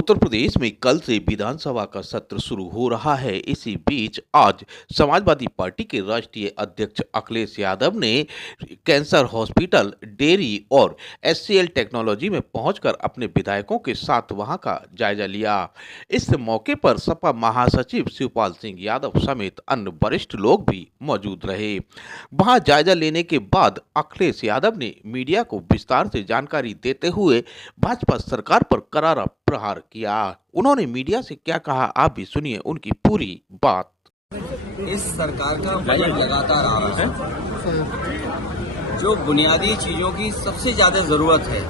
उत्तर प्रदेश में कल से विधानसभा का सत्र शुरू हो रहा है। इसी बीच आज समाजवादी पार्टी के राष्ट्रीय अध्यक्ष अखिलेश यादव ने कैंसर हॉस्पिटल, डेयरी और एचसीएल टेक्नोलॉजी में पहुंचकर अपने विधायकों के साथ वहां का जायजा लिया। इस मौके पर सपा महासचिव शिवपाल सिंह यादव समेत अन्य वरिष्ठ लोग भी मौजूद रहे। वहां जायजा लेने के बाद अखिलेश यादव ने मीडिया को विस्तार से जानकारी देते हुए भाजपा सरकार पर करारा प्रहार किया। उन्होंने मीडिया से क्या कहा, आप भी सुनिए उनकी पूरी बात। इस सरकार का बजट लगातार आ रहा है। जो बुनियादी चीजों की सबसे ज्यादा जरूरत है,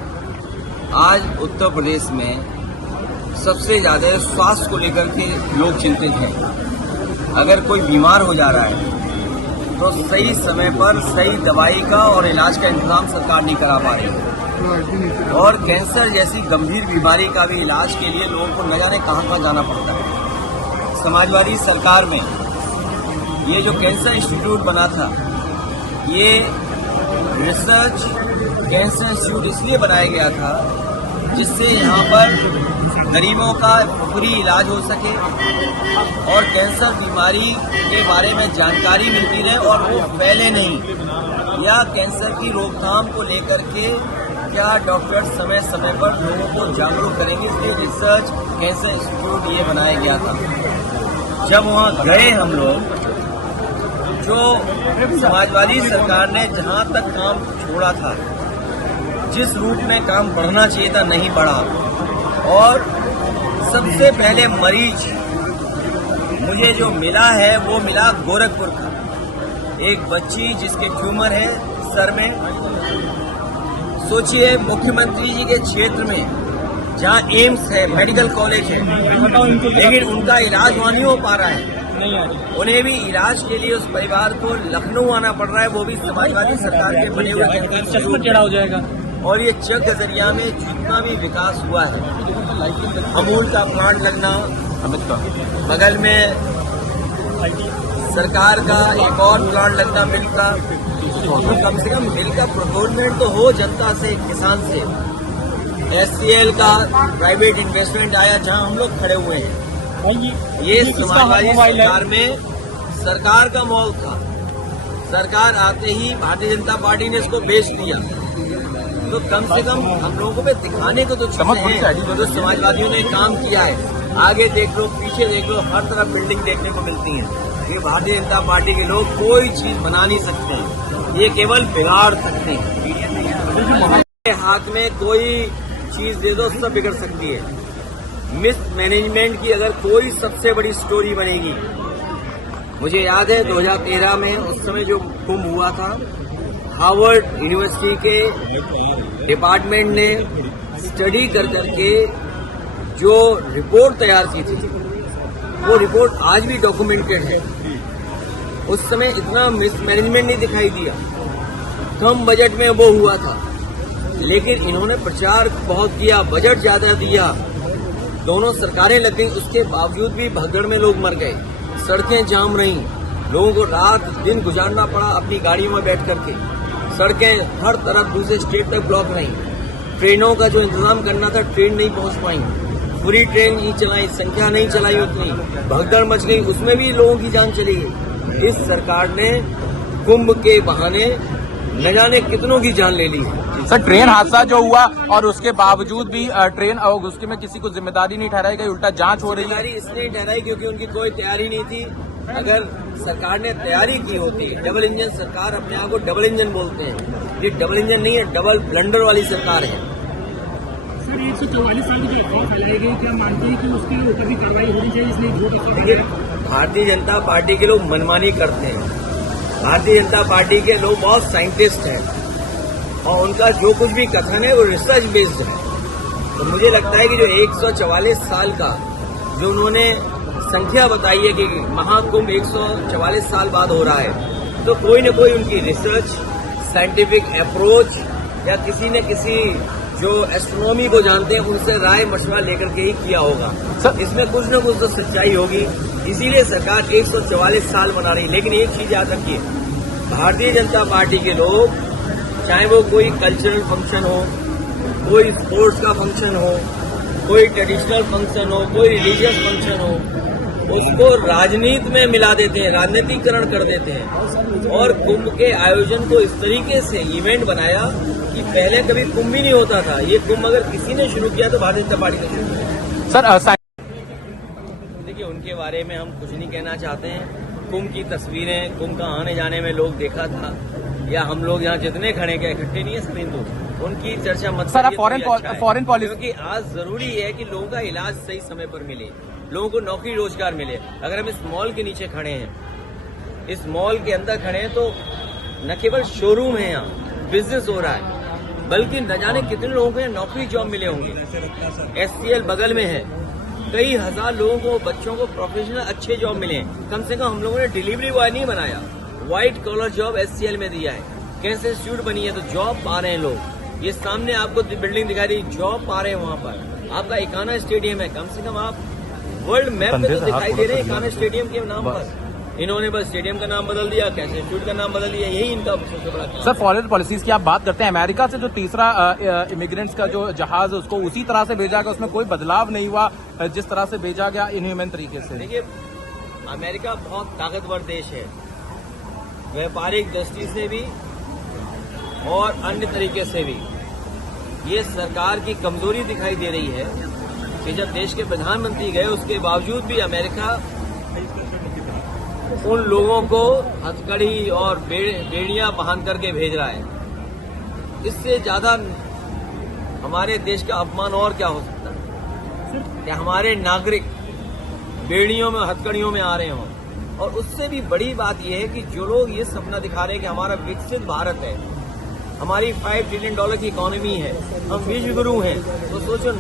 आज उत्तर प्रदेश में सबसे ज्यादा स्वास्थ्य को लेकर के लोग चिंतित हैं। अगर कोई बीमार हो जा रहा है तो सही समय पर सही दवाई का और इलाज का इंतजाम सरकार नहीं करा पा रही है, और कैंसर जैसी गंभीर बीमारी का भी इलाज के लिए लोगों को न जाने कहां जाना पड़ता है। समाजवादी सरकार में ये जो कैंसर इंस्टीट्यूट बना था, ये रिसर्च कैंसर इंस्टीट्यूट इसलिए बनाया गया था जिससे यहाँ पर गरीबों का फ्री इलाज हो सके और कैंसर बीमारी के बारे में जानकारी मिलती रहे और वो फैले नहीं, या कैंसर की रोकथाम को लेकर के क्या डॉक्टर समय समय पर लोगों को जागरूक करेंगे, इसलिए रिसर्च कैंसर इंस्टीट्यूट ये बनाया गया था। जब वहाँ गए हम लोग, जो समाजवादी सरकार ने जहाँ तक काम छोड़ा था, जिस रूप में काम बढ़ना चाहिए था नहीं बढ़ा, और सबसे पहले मरीज मुझे जो मिला है वो मिला गोरखपुर का, एक बच्ची जिसके ट्यूमर है सर में। सोचिए मुख्यमंत्री जी के क्षेत्र में जहाँ एम्स है, मेडिकल कॉलेज है, लेकिन उनका इलाज वहाँ नहीं हो पा रहा है। उन्हें भी इलाज के लिए उस परिवार को लखनऊ आना पड़ रहा है, वो भी समाजवादी सरकार के बने हुए चश्मा टेढ़ा हो जाएगा। और ये चक गजरिया में जितना भी विकास हुआ है, अमूल का प्लांट लगना, बगल में सरकार का एक और प्लांट लगना मिल्क का, तो कम से कम मिल्क का प्रोक्योरमेंट तो हो जनता से, किसान से। एचसीएल का प्राइवेट इन्वेस्टमेंट आया जहां हम लोग खड़े हुए हैं। ये समाजवादी सरकार में सरकार का मॉल था। सरकार आते ही भारतीय जनता पार्टी ने इसको बेच दिया। तो कम से कम हम लोगों पे दिखाने को तो चीजें हैं जो समाजवादियों ने काम किया है। आगे देख लो, पीछे देख लो, हर तरफ बिल्डिंग देखने को मिलती है। ये भारतीय जनता पार्टी के लोग कोई चीज बना नहीं सकते हैं, ये केवल बिगाड़ सकते हैं। हाथ में कोई चीज दे दो, सब बिगड़ सकती है। मिस मैनेजमेंट की अगर कोई सबसे बड़ी स्टोरी बनेगी, मुझे याद है 2013 में उस समय जो कुंभ हुआ था, हार्वर्ड यूनिवर्सिटी के डिपार्टमेंट ने स्टडी कर करके जो रिपोर्ट तैयार की थी, वो रिपोर्ट आज भी डॉक्यूमेंटेड है। उस समय इतना मिसमैनेजमेंट नहीं दिखाई दिया, कम बजट में वो हुआ था, लेकिन इन्होंने प्रचार बहुत किया, बजट ज्यादा दिया, दोनों सरकारें लग गई, उसके बावजूद भी भगदड़ में लोग मर गए, सड़कें जाम रहीं, लोगों को रात दिन गुजारना पड़ा अपनी गाड़ियों में बैठ करके, सड़कें हर तरफ दूसरे स्टेट तक ब्लॉक रहीं, ट्रेनों का जो इंतजाम करना था ट्रेन नहीं पहुंच पाई, पूरी ट्रेन नहीं चलाई, संख्या नहीं चलाई उतनी, भगदड़ मच गई, उसमें भी लोगों की जान चली गई। इस सरकार ने कुंभ के बहाने न जाने कितनों की जान ले ली है। सर, ट्रेन हादसा जो हुआ और उसके बावजूद भी ट्रेन उसके में किसी को जिम्मेदारी नहीं ठहराई गई, उल्टा जांच हो रही है। इसलिए ठहराई क्योंकि उनकी कोई तैयारी नहीं थी। अगर सरकार ने तैयारी की होती, डबल इंजन सरकार, अपने आप को डबल इंजन बोलते हैं, ये डबल इंजन नहीं है, डबल ब्लंडर वाली सरकार है। सर, 144 साल की जो अफवाह फैलाई गई, क्या मानते हैं कि उसके ऊपर भी कार्रवाई होनी चाहिए, इसलिए झूठ? भारतीय जनता पार्टी के लोग मनमानी करते हैं। भारतीय जनता पार्टी के लोग बहुत साइंटिस्ट हैं और उनका जो कुछ भी कथन है वो रिसर्च बेस्ड है। तो मुझे लगता है कि जो 144 साल का जो उन्होंने संख्या बताई है कि महाकुंभ 144 साल बाद हो रहा है, तो कोई न कोई उनकी रिसर्च, साइंटिफिक अप्रोच, या किसी न किसी जो एस्ट्रोनॉमी को जानते हैं उनसे राय मशवरा लेकर के ही किया होगा। इसमें कुछ न कुछ तो सच्चाई होगी, इसीलिए सरकार 144 साल बना रही। लेकिन एक चीज याद रखिए, भारतीय जनता पार्टी के लोग, चाहे वो कोई कल्चरल फंक्शन हो, कोई स्पोर्ट्स का फंक्शन हो, कोई ट्रेडिशनल फंक्शन हो, कोई रिलीजियस फंक्शन हो, उसको राजनीति में मिला देते हैं, राजनीतिकरण कर देते हैं। और कुंभ के आयोजन को इस तरीके से इवेंट बनाया कि पहले कभी कुंभ ही नहीं होता था। ये कुंभ अगर किसी ने शुरू किया तो भारतीय जनता पार्टी ने शुरू किया। सर देखिए, उनके बारे में हम कुछ नहीं कहना चाहते हैं। कुंभ की तस्वीरें, कुंभ का आने जाने में लोग देखा था, या हम लोग यहाँ जितने खड़े के इकट्ठे नहीं है सब हिंदू, उनकी चर्चा मत सर, आप करिए। फॉरेन पॉलिसी, क्योंकि आज जरूरी है कि लोगों का इलाज सही समय पर मिले, लोगों को नौकरी रोजगार मिले। अगर हम इस मॉल के नीचे खड़े हैं, इस मॉल के अंदर खड़े हैं, तो न केवल शोरूम है, यहाँ बिजनेस हो रहा है, बल्कि न जाने कितने लोगों को यहाँ नौकरी जॉब मिले होंगे। SCL बगल में है, कई हजार लोगों को, बच्चों को प्रोफेशनल अच्छे जॉब मिले हैं। कम से कम हम लोगों ने डिलीवरी बॉय नहीं बनाया, व्हाइट कॉलर जॉब SCL में दिया है। कैंसर इंस्टीट्यूट बनी है तो जॉब पा रहे हैं लोग। ये सामने आपको बिल्डिंग दिखाई रही, जॉब पा रहे हैं वहाँ पर। आपका इकाना स्टेडियम है, कम से कम आप वर्ल्ड मैप में तो दिखाई दे रहे हैं इकाना स्टेडियम के नाम पर। इन्होंने बस स्टेडियम का नाम बदल दिया, कैंसर इंस्टीट्यूट का नाम बदल दिया, यही इनका सबसे बड़ा काम। सर, फॉरेन पॉलिसीज की आप बात करते हैं, अमेरिका से जो तीसरा इमिग्रेंट्स का जो जहाज है उसको उसी तरह से भेजा गया, उसमें कोई बदलाव नहीं हुआ जिस तरह से भेजा गया इनह्यूमन तरीके से। देखिए, अमेरिका बहुत ताकतवर देश है, व्यापारिक दृष्टि से भी और अन्य तरीके से भी। ये सरकार की कमजोरी दिखाई दे रही है कि जब देश के प्रधानमंत्री गए, उसके बावजूद भी अमेरिका उन लोगों को हथकड़ी और बेड़ियां बांध करके भेज रहा है। इससे ज्यादा हमारे देश का अपमान और क्या हो सकता है कि हमारे नागरिक बेड़ियों में, हथकड़ियों में आ रहे हों। और उससे भी बड़ी बात यह है कि जो लोग ये सपना दिखा रहे हैं कि हमारा विकसित भारत है, हमारी $5 ट्रिलियन की इकोनॉमी है, हम विश्व गुरु हैं, तो सोचो